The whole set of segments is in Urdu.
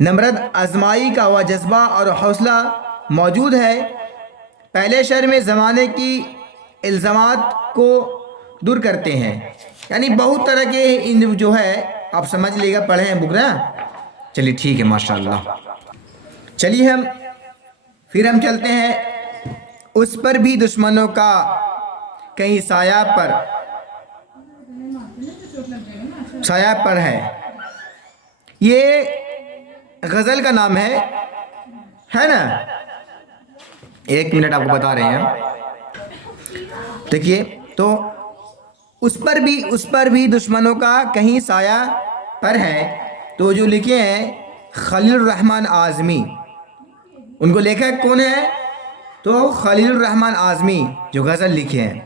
نمرد آزمائی کا وہ جذبہ اور حوصلہ موجود ہے۔ پہلے شعر میں زمانے کی الزامات کو دور کرتے ہیں، یعنی بہت طرح کے جو ہے آپ سمجھ لے گا، پڑھے ہیں بک نا۔ چلیے ٹھیک ہے، ماشاءاللہ۔ چلیے پھر ہم چلتے ہیں، اس پر بھی دشمنوں کا کہیں سایہ پر ہے۔ یہ غزل کا نام ہے نا؟ ایک منٹ آپ کو بتا رہے ہیں، دیکھیے تو اس پر بھی دشمنوں کا کہیں سایہ پر ہے، تو جو لکھے ہیں خلیل الرحمن اعظمی، ان کو لیکھک کون ہے؟ تو خلیل الرحمن اعظمی جو غزل لکھے ہیں۔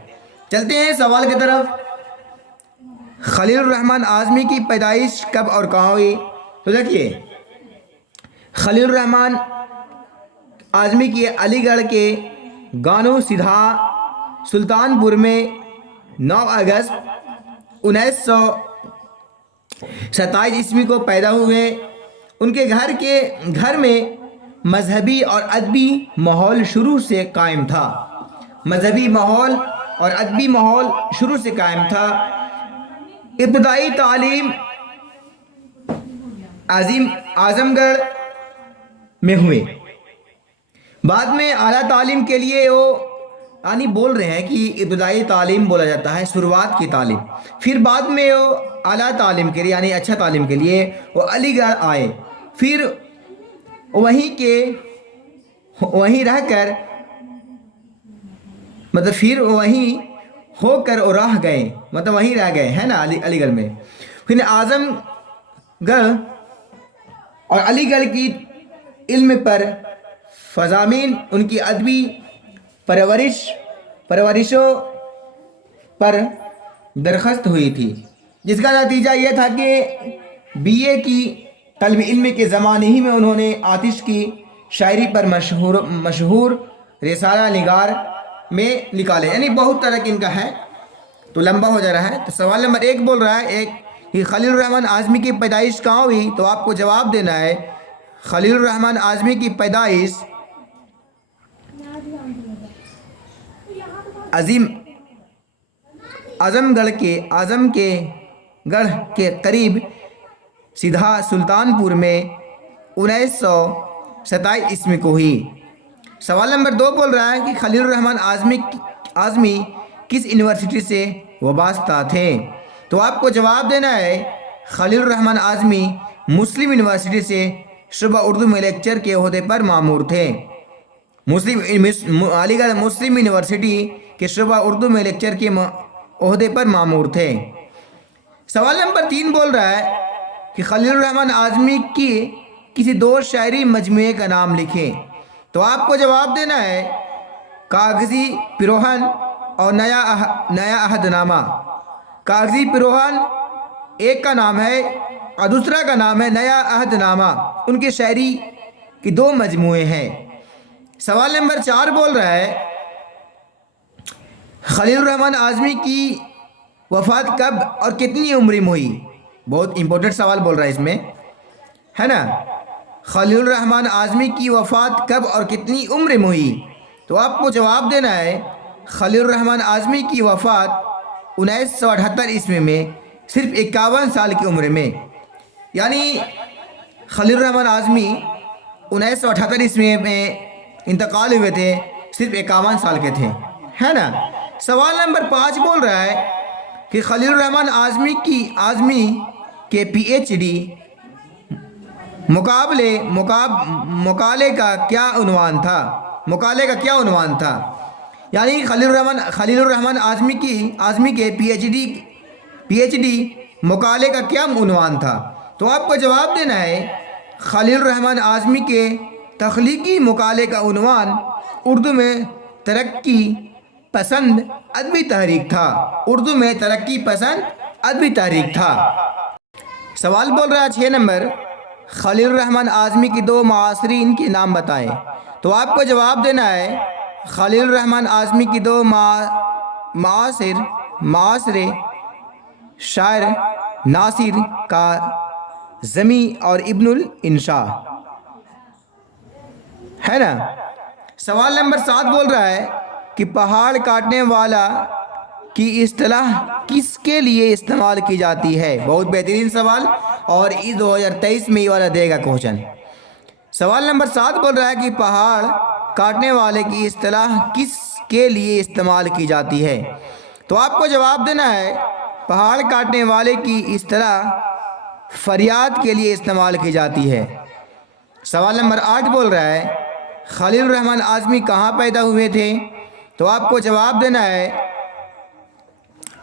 چلتے ہیں سوال کی طرف۔ خلیل الرحمن اعظمی کی پیدائش کب اور کہاں ہوئی؟ تو دیکھیے خلیل الرحمن اعظمی کی علی گڑھ کے گانو سدھا سلطان پور میں 9 اگست 1927 عیسوی کو پیدا ہوئے۔ ان کے گھر میں مذہبی اور ادبی ماحول شروع سے قائم تھا۔ مذہبی ماحول اور ادبی ماحول شروع سے قائم تھا۔ ابتدائی تعلیم اعظم گڑھ میں ہوئے، بعد میں اعلیٰ تعلیم کے لیے وہ یعنی بول رہے ہیں کہ ابتدائی تعلیم بولا جاتا ہے شروعات کی تعلیم، پھر بعد میں وہ اعلیٰ تعلیم کے لیے یعنی اچھا تعلیم کے لیے وہ علی گڑھ آئے، پھر وہیں رہ کر مطلب پھر وہیں ہو کر وہ رہ گئے، مطلب وہیں رہ گئے ہے نا علی گڑھ میں۔ پھر اعظم گڑھ اور علی گڑھ کی علم پر فضامین ان کی ادبی پرورشوں پر درخواست ہوئی تھی، جس کا نتیجہ یہ تھا کہ BA کی طالب علم کے زمانے ہی میں انہوں نے آتش کی شاعری پر مشہور رسالہ نگار میں نکالے، یعنی بہت طرح کی ان کا ہے تو لمبا ہو جا رہا ہے۔ تو سوال نمبر 1 بول رہا ہے کہ خلیل الرحمن اعظمی کی پیدائش کہاں ہوئی؟ تو آپ کو جواب دینا ہے خلیل الرحمن اعظمی کی پیدائش اعظم گڑھ کے قریب سدھا سلطان پور میں 1927 عیسوی کو ہوئی۔ سوال نمبر 2 بول رہا ہے کہ خلیل الرحمن اعظمی کس یونیورسٹی سے وابستہ تھے؟ تو آپ کو جواب دینا ہے خلیل الرحمن اعظمی مسلم یونیورسٹی سے شعبہ اردو میں لیکچر کے عہدے پر مامور تھے۔ علی گڑھ مسلم یونیورسٹی کے شعبہ اردو میں لیکچر کے عہدے پر مامور تھے۔ سوال نمبر 3 بول رہا ہے کہ خلیل الرحمن اعظمی کی کسی 2 شاعری مجموعے کا نام لکھیں۔ تو آپ کو جواب دینا ہے کاغذی پیروہن اور نیا عہد نامہ۔ کاغذی پیروہن ایک کا نام ہے اور دوسرا کا نام ہے نیا عہد نامہ، ان کے شاعری کی 2 مجموعے ہیں۔ سوال نمبر 4 بول رہا ہے خلیل الرحمن اعظمی کی وفات کب اور کتنی عمر میں ہوئی؟ بہت امپورٹنٹ سوال بول رہا ہے اس میں، ہے نا؟ خلیل الرحمن اعظمی کی وفات کب اور کتنی عمر میں ہوئی؟ تو آپ کو جواب دینا ہے خلیل الرحمن اعظمی کی وفات 1978 عیسوی میں صرف 51 سال کی عمر میں، یعنی خلیل الرحمن اعظمی 1978 عیسوی میں انتقال ہوئے تھے، صرف 51 سال کے تھے، ہے نا؟ سوال نمبر 5 بول رہا ہے کہ خلیل الرحمن اعظمی کے PhD مقالے کا کیا عنوان تھا؟ یعنی خلیل الرحمن اعظمی کے PhD مقالے کا کیا عنوان تھا؟ تو آپ کو جواب دینا ہے خلیل الرحمن اعظمی کے تخلیقی مقالے کا عنوان اردو میں ترقی پسند ادبی تحریک تھا۔ سوال بول رہا ہے 6 نمبر خلیل الرحمن اعظمی کی 2 معاصرین کے نام بتائیں۔ تو آپ کو جواب دینا ہے خلیل الرحمن اعظمی کی 2 معاصر شاعر ناصر زمی اور ابن الانشاء، ہے نا۔ سوال نمبر 7 بول رہا ہے کہ پہاڑ کاٹنے والا کی اصطلاح کس کے لیے استعمال کی جاتی ہے؟ بہت بہترین سوال، اور اس 2023 میں یہ والا دے گا کوشچن۔ سوال نمبر 7 بول رہا ہے کہ پہاڑ کاٹنے والے کی اصطلاح کس کے لیے استعمال کی جاتی ہے؟ تو آپ کو جواب دینا ہے پہاڑ کاٹنے والے کی اصطلاح فریاد کے لیے استعمال کی جاتی ہے۔ سوال نمبر 8 بول رہا ہے خلیل الرحمن اعظمی کہاں پیدا ہوئے تھے؟ تو آپ کو جواب دینا ہے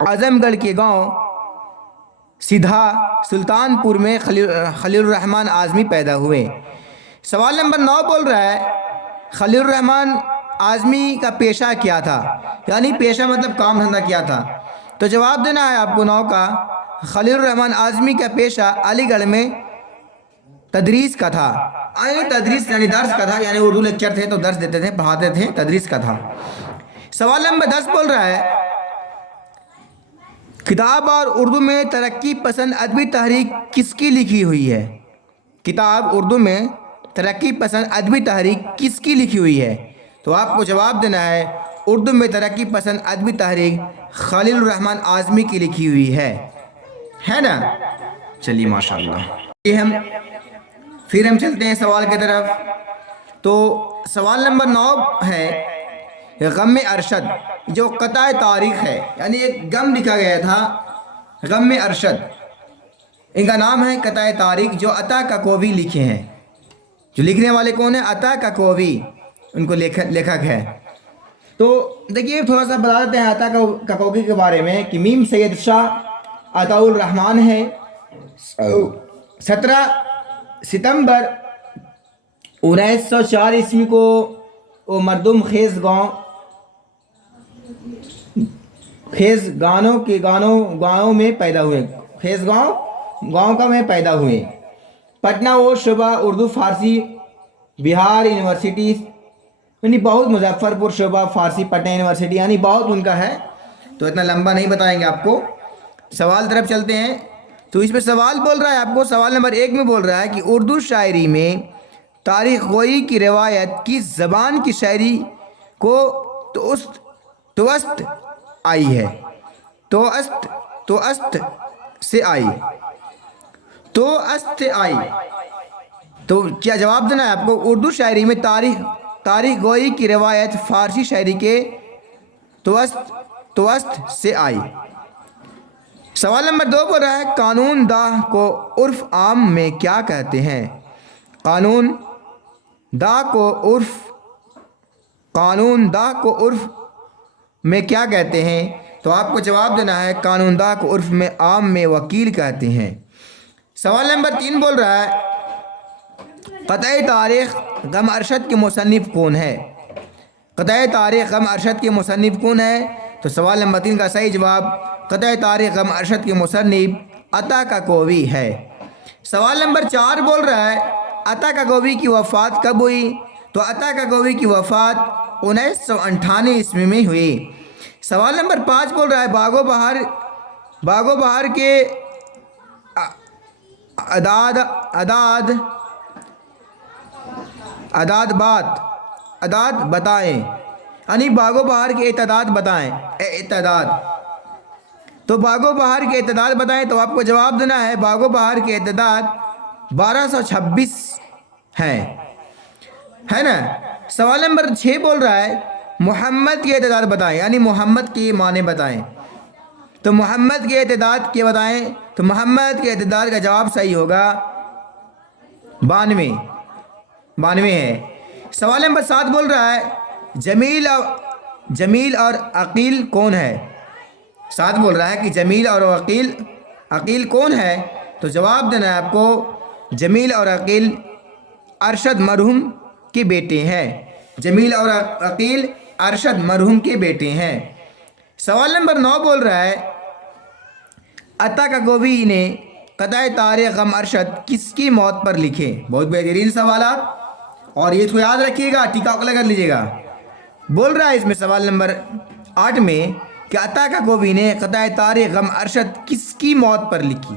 اعظم گڑھ کے گاؤں سدھا سلطان پور میں خلیل الرحمن اعظمی پیدا ہوئے۔ سوال نمبر 9 بول رہا ہے خلیل الرحمن اعظمی کا پیشہ کیا تھا؟ یعنی پیشہ مطلب کام دھندہ کیا تھا؟ تو جواب دینا ہے آپ کو 9 کا خلیل الرحمن اعظمی کا پیشہ علی گڑھ میں تدریس کا تھا۔ تدریس یعنی درس کا تھا، یعنی اردو لیکچر تھے تو درس دیتے تھے، پڑھاتے تھے، تدریس کا تھا۔ سوال نمبر 10 بول رہا ہے کتاب اور اردو میں ترقی پسند ادبی تحریک کس کی لکھی ہوئی ہے؟ کتاب اردو میں ترقی پسند ادبی تحریک کس کی لکھی ہوئی ہے؟ تو آپ کو جواب دینا ہے اردو میں ترقی پسند ادبی تحریک خلیل الرحمن اعظمی کی لکھی ہوئی ہے نا۔ چلیے ماشاءاللہ، پھر ہم چلتے ہیں سوال کی طرف۔ تو سوال نمبر 9 ہے غم ارشد، جو قطع تاریخ ہے، یعنی ایک غم لکھا گیا تھا غم ارشد، ان کا نام ہے قطع تاریخ، جو عطا ککوی لکھے ہیں۔ جو لکھنے والے کون ہیں؟ عطا ککوی، ان کو لیکھک ہے۔ تو دیکھیے تھوڑا سا بتا دیتے ہیں عطا ککوی کے بارے میں کہ میم سید شاہ عطاء الرحمن ہے، 17 ستمبر 1904 عیسوی کو وہ مردم خیز گانوں میں پیدا ہوئے، خیز گاؤں کا میں پیدا ہوئے۔ پٹنہ وہ شعبہ اردو فارسی بہار یونیورسٹی، یعنی بہت مظفر پور شعبہ فارسی پٹنہ یونیورسٹی، یعنی بہت ان کا ہے، تو اتنا لمبا نہیں بتائیں گے آپ کو۔ سوال طرف چلتے ہیں۔ تو اس میں سوال بول رہا ہے آپ کو، سوال نمبر 1 میں بول رہا ہے کہ اردو شاعری میں تاریخ گوئی کی روایت کی زبان کی شاعری کو توست آئی ہے؟ توست سے آئی، تو کیا جواب دینا ہے آپ کو اردو شاعری میں تاریخ گوئی کی روایت فارسی شاعری کے توست سے آئی۔ سوال نمبر 2 بول رہا ہے قانون داہ کو عرف عام میں کیا کہتے ہیں؟ قانون داہ کو عرف میں کیا کہتے ہیں؟ تو آپ کو جواب دینا ہے قانون داہ کو عرف میں عام میں وکیل کہتے ہیں۔ سوال نمبر 3 بول رہا ہے قطع تاریخ غم ارشد کے مصنف کون ہے؟ قطع تاریخ غم ارشد کے مصنف کون ہے؟ تو سوال نمبر 3 کا صحیح جواب قطع تاریخ غم ارشد کے مصنف عطا ککوی ہے۔ سوال نمبر 4 بول رہا ہے عطا ککوی کی وفات کب ہوئی؟ تو عطا ککوی کی وفات 1998 عیسوی میں ہوئی۔ سوال نمبر 5 بول رہا ہے باغ و بہار کے اعداد بتائیں، یعنی باغ و بہار کے اعداد بتائیں۔ تو باغ و بہار کے اعداد بتائیں، تو آپ کو جواب دینا ہے باغ و بہار کے اعداد 1226 ہیں، ہے نا۔ سوال نمبر 6 بول رہا ہے محمد کے اعداد بتائیں، یعنی محمد کے معنی بتائیں۔ تو محمد کے اعداد کے بتائیں، تو محمد کے اعداد کا جواب صحیح ہوگا 92 ہے۔ سوال نمبر 7 بول رہا ہے جمیل اور عقیل کون ہے؟ 7 بول رہا ہے کہ جمیل اور عقیل کون ہے؟ تو جواب دینا ہے آپ کو جمیل اور عقیل ارشد مرحوم کے بیٹے ہیں۔ جمیل اور عقیل ارشد مرحوم کے بیٹے ہیں۔ سوال نمبر 9 بول رہا ہے عطا ککوی نے قطع تاریخ غم ارشد کس کی موت پر لکھے؟ بہت بہترین سوالات، اور یہ تو یاد رکھیے گا، ٹیکا کر لیجیے گا۔ بول رہا ہے اس میں سوال نمبر 8 میں کہ عطا ککوی نے قطع تاریخ غم ارشد کس کی موت پر لکھی؟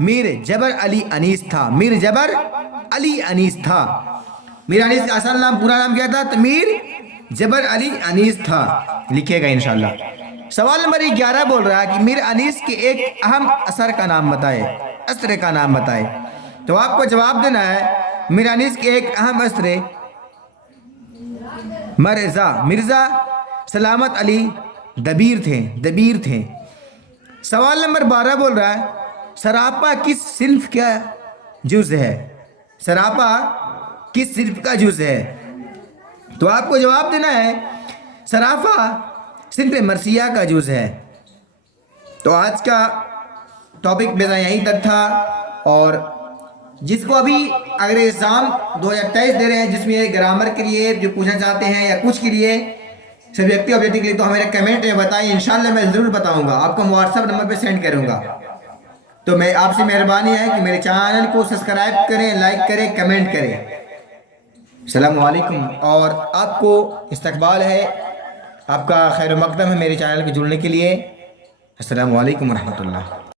میر جبر علی انیس تھا. میر جبر علی انیس تھا. میر انیس کا اصل نام پورا نام کیا تھا؟ تو میر جبر علی انیس تھا. لکھے گا انشاءاللہ. سوال نمبر 11 بول رہا ہے کہ میر انیس کے ایک اہم اثر کا نام بتائے. اثر کا نام بتائے. تو آپ کو جواب دینا ہے میر انیس کے ایک اہم اثر مرزا سلامت علی دبیر تھے. سوال نمبر 12 بول رہا ہے سراپا کس صنف کا جز ہے؟ سراپا کس صنف کا جز ہے؟ تو آپ کو جواب دینا ہے سراپا صنف مرثیہ کا جز ہے. تو آج کا ٹاپک میرا یہیں تک تھا. اور جس کو ابھی اگر ایگزام 2023 دے رہے ہیں جس میں گرامر کے لیے جو پوچھنا چاہتے ہیں یا کچھ کے لیے سبجیکٹیو آبجیکٹیو کے لیے، تو ہمارے کمنٹ میں بتائیں. انشاءاللہ میں ضرور بتاؤں گا. آپ کو واٹس ایپ نمبر پہ سینڈ کروں گا. تو میں آپ سے مہربانی ہے کہ میرے چینل کو سبسکرائب کریں، لائک کریں، کمنٹ کریں. السلام علیکم. اور آپ کو استقبال ہے، آپ کا خیر و مقدم ہے میرے چینل پہ جڑنے کے لیے. السلام علیکم ورحمۃ اللہ.